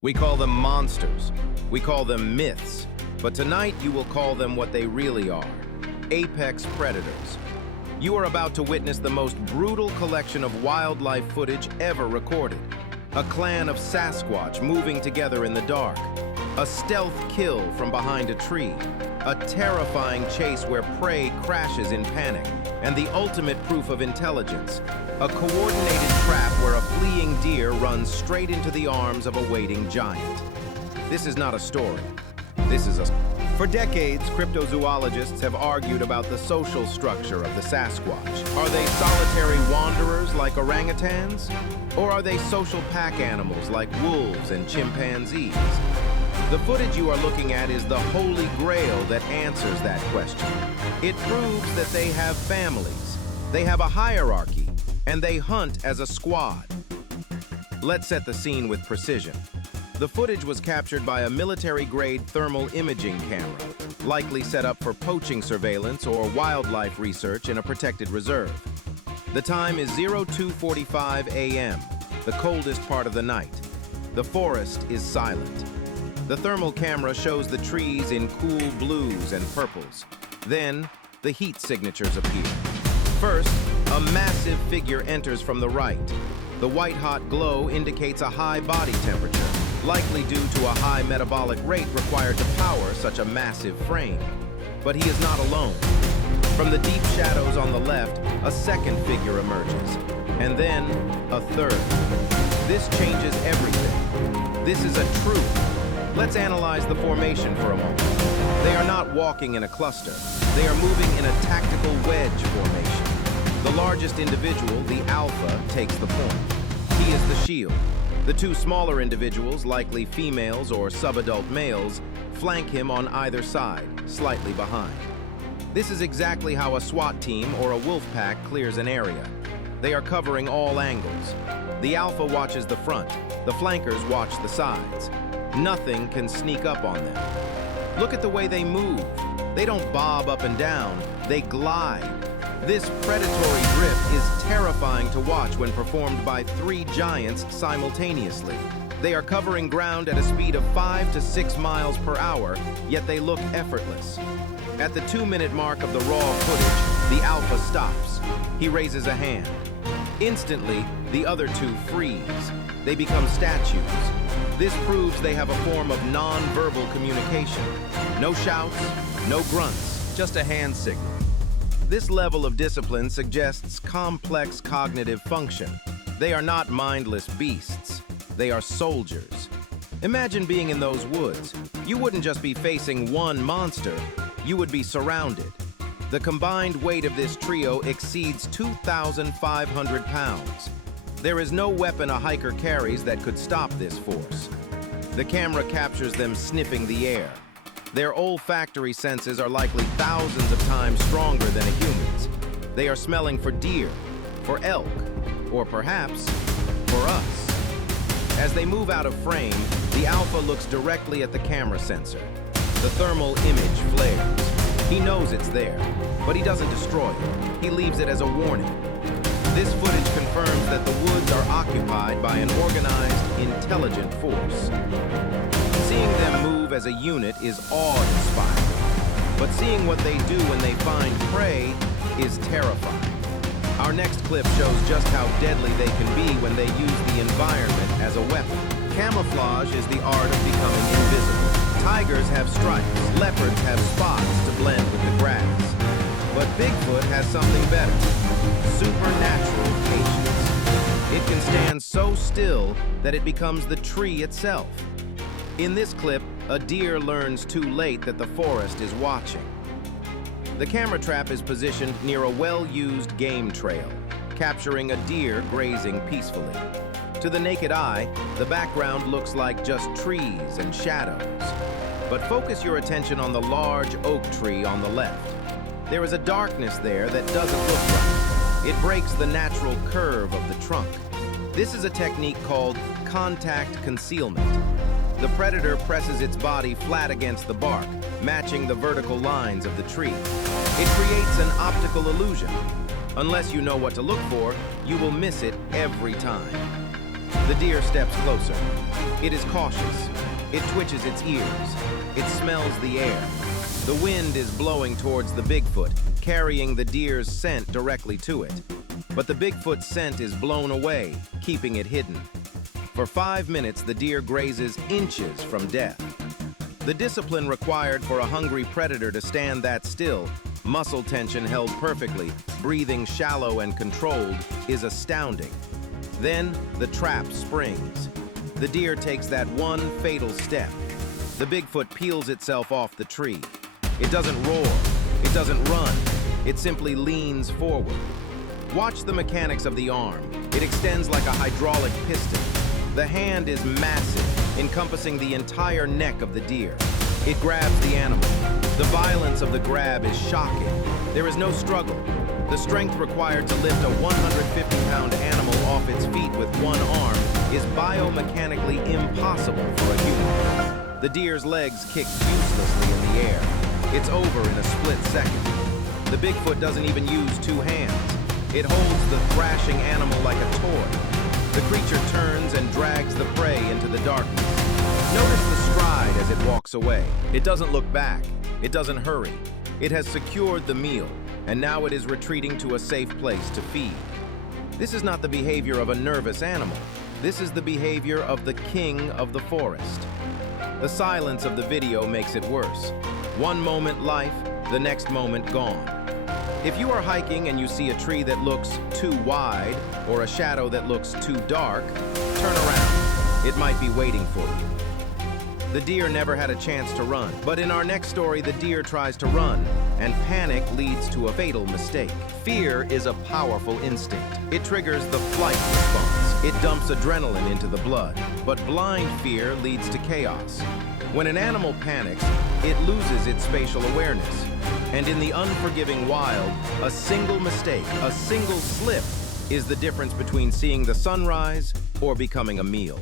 We call them monsters. We call them myths. But tonight you will call them what they really are: apex predators. You are about to witness the most brutal collection of wildlife footage ever recorded. A clan of Sasquatch moving together in the dark. A stealth kill from behind a tree. A terrifying chase where prey crashes in panic. And the ultimate proof of intelligence: a coordinated trap where a fleeing deer runs straight into the arms of a waiting giant. This is not a story. This is a... For decades, cryptozoologists have argued about the social structure of the Sasquatch. Are they solitary wanderers like orangutans? Or are they social pack animals like wolves and chimpanzees? The footage you are looking at is the holy grail that answers that question. It proves that they have families, they have a hierarchy, and they hunt as a squad. Let's set the scene with precision. The footage was captured by a military-grade thermal imaging camera, likely set up for poaching surveillance or wildlife research in a protected reserve. The time is 02:45 a.m., the coldest part of the night. The forest is silent. The thermal camera shows the trees in cool blues and purples. Then, the heat signatures appear. First, a massive figure enters from the right. The white-hot glow indicates a high body temperature, likely due to a high metabolic rate required to power such a massive frame. But he is not alone. From the deep shadows on the left, a second figure emerges, and then a third. This changes everything. This is a truth. Let's analyze the formation for a moment. They are not walking in a cluster. They are moving in a tactical wedge formation. The largest individual, the alpha, takes the point. He is the shield. The two smaller individuals, likely females or subadult males, flank him on either side, slightly behind. This is exactly how a SWAT team or a wolf pack clears an area. They are covering all angles. The alpha watches the front. The flankers watch the sides. Nothing can sneak up on them. Look at the way they move. They don't bob up and down. They glide. This predatory drift is terrifying to watch when performed by three giants simultaneously. They are covering ground at a speed of 5 to 6 miles per hour, yet they look effortless. At the 2-minute mark of the raw footage, the alpha stops. He raises a hand. Instantly, the other two freeze. They become statues. This proves they have a form of non-verbal communication. No shouts, no grunts, just a hand signal. This level of discipline suggests complex cognitive function. They are not mindless beasts. They are soldiers. Imagine being in those woods. You wouldn't just be facing one monster, you would be surrounded. The combined weight of this trio exceeds 2,500 pounds. There is no weapon a hiker carries that could stop this force. The camera captures them sniffing the air. Their olfactory senses are likely thousands of times stronger than a human's. They are smelling for deer, for elk, or perhaps for us. As they move out of frame, the alpha looks directly at the camera sensor. The thermal image flares. He knows it's there, but he doesn't destroy it. He leaves it as a warning. This footage confirms that the woods are occupied by an organized, intelligent force. Seeing them move as a unit is awe-inspiring, but seeing what they do when they find prey is terrifying. Our next clip shows just how deadly they can be when they use the environment as a weapon. Camouflage is the art of becoming invisible. Tigers have stripes, leopards have spots to blend with the grass. But Bigfoot has something better: supernatural patience. It can stand so still that it becomes the tree itself. In this clip, a deer learns too late that the forest is watching. The camera trap is positioned near a well-used game trail, capturing a deer grazing peacefully. To the naked eye, the background looks like just trees and shadows. But focus your attention on the large oak tree on the left. There is a darkness there that doesn't look right. It breaks the natural curve of the trunk. This is a technique called contact concealment. The predator presses its body flat against the bark, matching the vertical lines of the tree. It creates an optical illusion. Unless you know what to look for, you will miss it every time. The deer steps closer. It is cautious. It twitches its ears. It smells the air. The wind is blowing towards the Bigfoot, carrying the deer's scent directly to it. But the Bigfoot's scent is blown away, keeping it hidden. For 5 minutes, the deer grazes inches from death. The discipline required for a hungry predator to stand that still, muscle tension held perfectly, breathing shallow and controlled, is astounding. Then, the trap springs. The deer takes that one fatal step. The Bigfoot peels itself off the tree. It doesn't roar. It doesn't run. It simply leans forward. Watch the mechanics of the arm. It extends like a hydraulic piston. The hand is massive, encompassing the entire neck of the deer. It grabs the animal. The violence of the grab is shocking. There is no struggle. The strength required to lift a 150-pound animal off its feet with one arm is biomechanically impossible for a human. The deer's legs kick uselessly in the air. It's over in a split second. The Bigfoot doesn't even use two hands. It holds the thrashing animal like a toy. The creature turns and drags the prey into the darkness. Notice the stride as it walks away. It doesn't look back. It doesn't hurry. It has secured the meal, and now it is retreating to a safe place to feed. This is not the behavior of a nervous animal. This is the behavior of the king of the forest. The silence of the video makes it worse. One moment life, the next moment gone. If you are hiking and you see a tree that looks too wide or a shadow that looks too dark, turn around. It might be waiting for you. The deer never had a chance to run, but in our next story, the deer tries to run, and panic leads to a fatal mistake. Fear is a powerful instinct. It triggers the flight response. It dumps adrenaline into the blood, but blind fear leads to chaos. When an animal panics, it loses its spatial awareness. And in the unforgiving wild, a single mistake, a single slip, is the difference between seeing the sunrise or becoming a meal.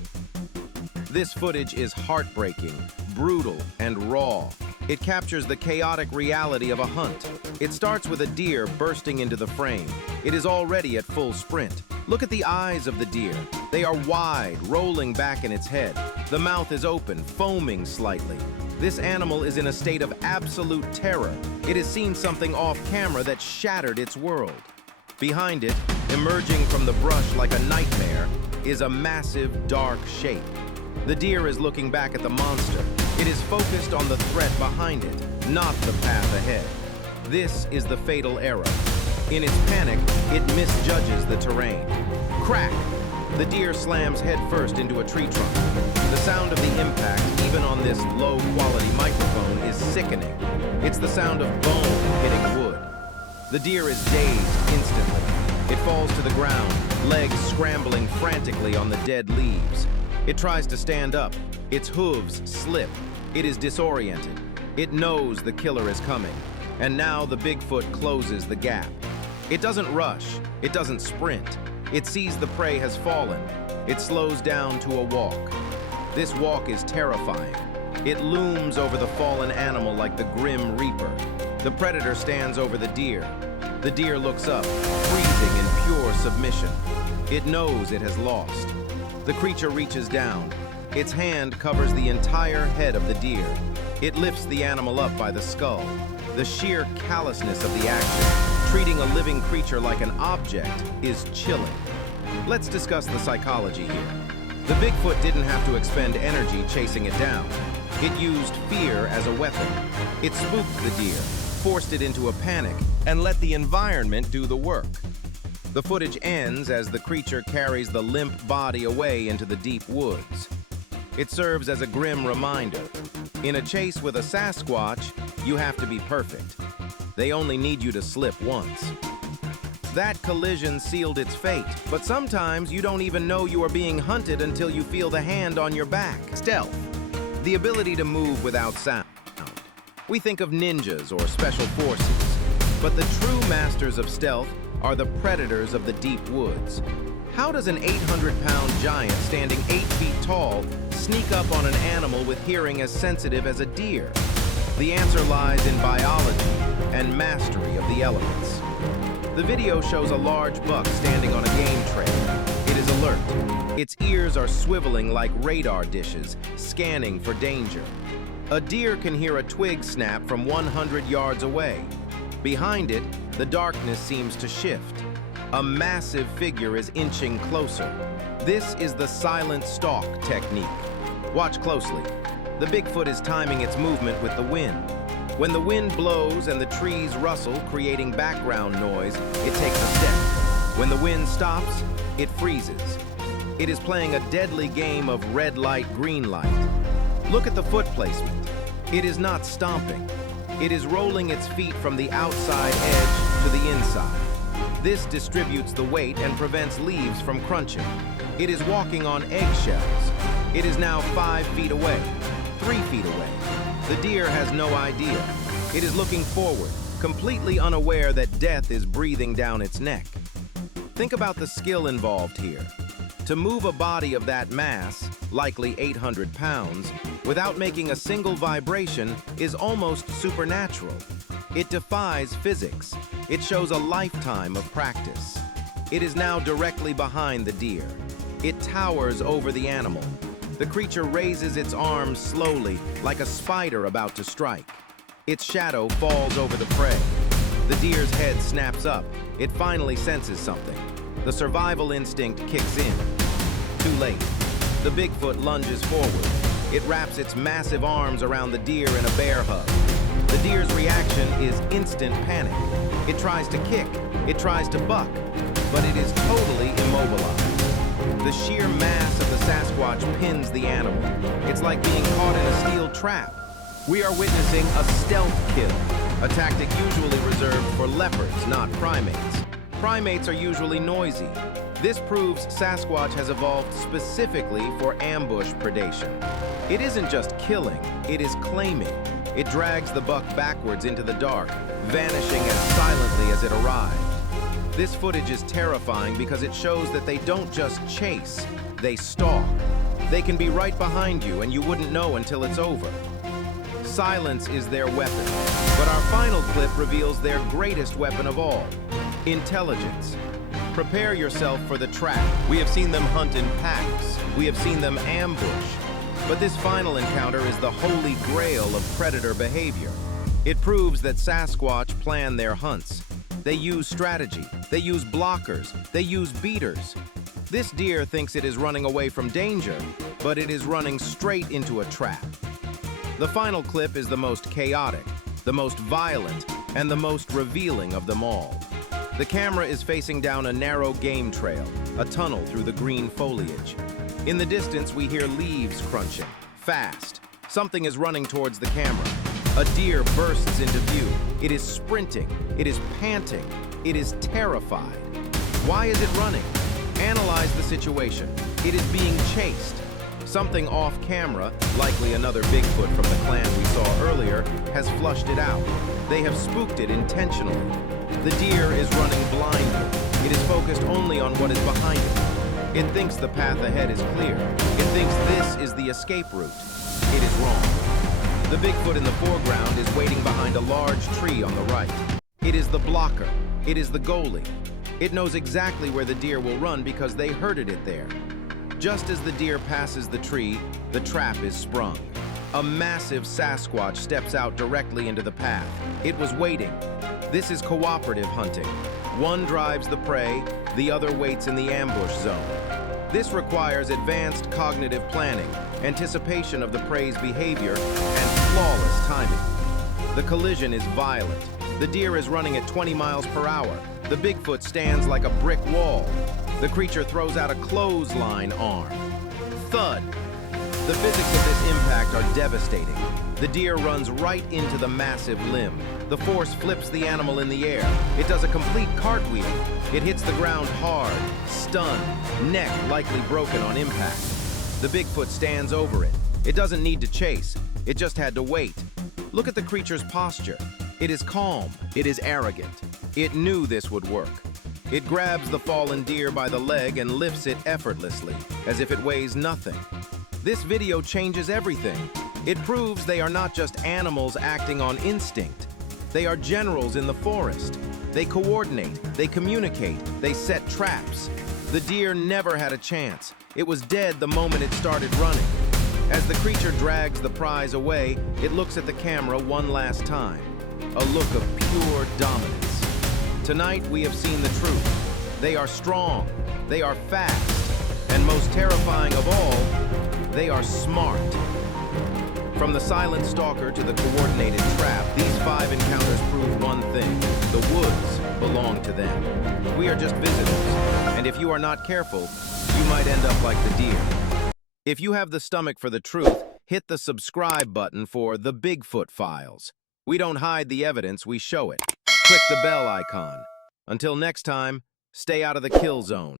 This footage is heartbreaking, brutal, and raw. It captures the chaotic reality of a hunt. It starts with a deer bursting into the frame. It is already at full sprint. Look at the eyes of the deer. They are wide, rolling back in its head. The mouth is open, foaming slightly. This animal is in a state of absolute terror. It has seen something off camera that shattered its world. Behind it, emerging from the brush like a nightmare, is a massive, dark shape. The deer is looking back at the monster. It is focused on the threat behind it, not the path ahead. This is the fatal error. In its panic, it misjudges the terrain. Crack! The deer slams headfirst into a tree trunk. The sound of the impact, even on this low-quality microphone, is sickening. It's the sound of bone hitting wood. The deer is dazed instantly. It falls to the ground, legs scrambling frantically on the dead leaves. It tries to stand up. Its hooves slip. It is disoriented. It knows the killer is coming. And now the Bigfoot closes the gap. It doesn't rush. It doesn't sprint. It sees the prey has fallen. It slows down to a walk. This walk is terrifying. It looms over the fallen animal like the Grim Reaper. The predator stands over the deer. The deer looks up, freezing in pure submission. It knows it has lost. The creature reaches down. Its hand covers the entire head of the deer. It lifts the animal up by the skull. The sheer callousness of the action, treating a living creature like an object, is chilling. Let's discuss the psychology here. The Bigfoot didn't have to expend energy chasing it down. It used fear as a weapon. It spooked the deer, forced it into a panic, and let the environment do the work. The footage ends as the creature carries the limp body away into the deep woods. It serves as a grim reminder. In a chase with a Sasquatch, you have to be perfect. They only need you to slip once. That collision sealed its fate, but sometimes you don't even know you are being hunted until you feel the hand on your back. Stealth, the ability to move without sound. We think of ninjas or special forces, but the true masters of stealth are the predators of the deep woods. How does an 800-pound giant standing 8 feet tall sneak up on an animal with hearing as sensitive as a deer? The answer lies in biology and mastery of the elements. The video shows a large buck standing on a game trail. It is is alert. Its ears are swiveling like radar dishes, scanning for danger. A deer can hear a twig snap from 100 yards away. Behind it, the darkness seems to shift. A massive figure is inching closer. This is the silent stalk technique. Watch closely. The Bigfoot is timing its movement with the wind. When the wind blows and the trees rustle, creating background noise, it takes a step. When the wind stops, it freezes. It is playing a deadly game of red light, green light. Look at the foot placement. It is not stomping. It is rolling its feet from the outside edge to the inside. This distributes the weight and prevents leaves from crunching. It is walking on eggshells. It is now 5 feet away, 3 feet away. The deer has no idea. It is looking forward, completely unaware that death is breathing down its neck. Think about the skill involved here. To move a body of that mass, likely 800 pounds, without making a single vibration is almost supernatural. It defies physics. It shows a lifetime of practice. It is now directly behind the deer. It towers over the animal. The creature raises its arms slowly, like a spider about to strike. Its shadow falls over the prey. The deer's head snaps up. It finally senses something. The survival instinct kicks in. Too late. The Bigfoot lunges forward. It wraps its massive arms around the deer in a bear hug. The deer's reaction is instant panic. It tries to kick. It tries to buck. But it is totally immobilized. The sheer mass of the Sasquatch pins the animal. It's like being caught in a steel trap. We are witnessing a stealth kill, a tactic usually reserved for leopards, not primates. Primates are usually noisy. This proves Sasquatch has evolved specifically for ambush predation. It isn't just killing, it is claiming. It drags the buck backwards into the dark, vanishing as silently as it arrived. This footage is terrifying because it shows that they don't just chase, they stalk. They can be right behind you and you wouldn't know until it's over. Silence is their weapon, but our final clip reveals their greatest weapon of all, intelligence. Prepare yourself for the trap. We have seen them hunt in packs. We have seen them ambush. But this final encounter is the holy grail of predator behavior. It proves that Sasquatch plan their hunts. They use strategy, they use blockers, they use beaters. This deer thinks it is running away from danger, but it is running straight into a trap. The final clip is the most chaotic, the most violent, and the most revealing of them all. The camera is facing down a narrow game trail, a tunnel through the green foliage. In the distance, we hear leaves crunching, fast. Something is running towards the camera. A deer bursts into view. It is sprinting. It is panting. It is terrified. Why is it running? Analyze the situation. It is being chased. Something off camera, likely another Bigfoot from the clan we saw earlier, has flushed it out. They have spooked it intentionally. The deer is running blindly. It is focused only on what is behind it. It thinks the path ahead is clear. It thinks this is the escape route. It is wrong. The Bigfoot in the foreground is waiting behind a large tree on the right. It is the blocker. It is the goalie. It knows exactly where the deer will run because they herded it there. Just as the deer passes the tree, the trap is sprung. A massive Sasquatch steps out directly into the path. It was waiting. This is cooperative hunting. One drives the prey, the other waits in the ambush zone. This requires advanced cognitive planning, anticipation of the prey's behavior, and flawless timing. The collision is violent. The deer is running at 20 miles per hour. The Bigfoot stands like a brick wall. The creature throws out a clothesline arm. Thud! The physics of this impact are devastating. The deer runs right into the massive limb. The force flips the animal in the air. It does a complete cartwheel. It hits the ground hard, stunned, neck likely broken on impact. The Bigfoot stands over it. It doesn't need to chase. It just had to wait. Look at the creature's posture. It is calm. It is arrogant. It knew this would work. It grabs the fallen deer by the leg and lifts it effortlessly, as if it weighs nothing. This video changes everything. It proves they are not just animals acting on instinct. They are generals in the forest. They coordinate, they communicate, they set traps. The deer never had a chance. It was dead the moment it started running. As the creature drags the prize away, it looks at the camera one last time. A look of pure dominance. Tonight, we have seen the truth. They are strong, they are fast, and most terrifying of all, they are smart. From the silent stalker to the coordinated trap, these 5 encounters prove one thing: the woods belong to them. We are just visitors, and if you are not careful, you might end up like the deer. If you have the stomach for the truth, hit the subscribe button for the Bigfoot Files. We don't hide the evidence, we show it. Click the bell icon. Until next time, stay out of the kill zone.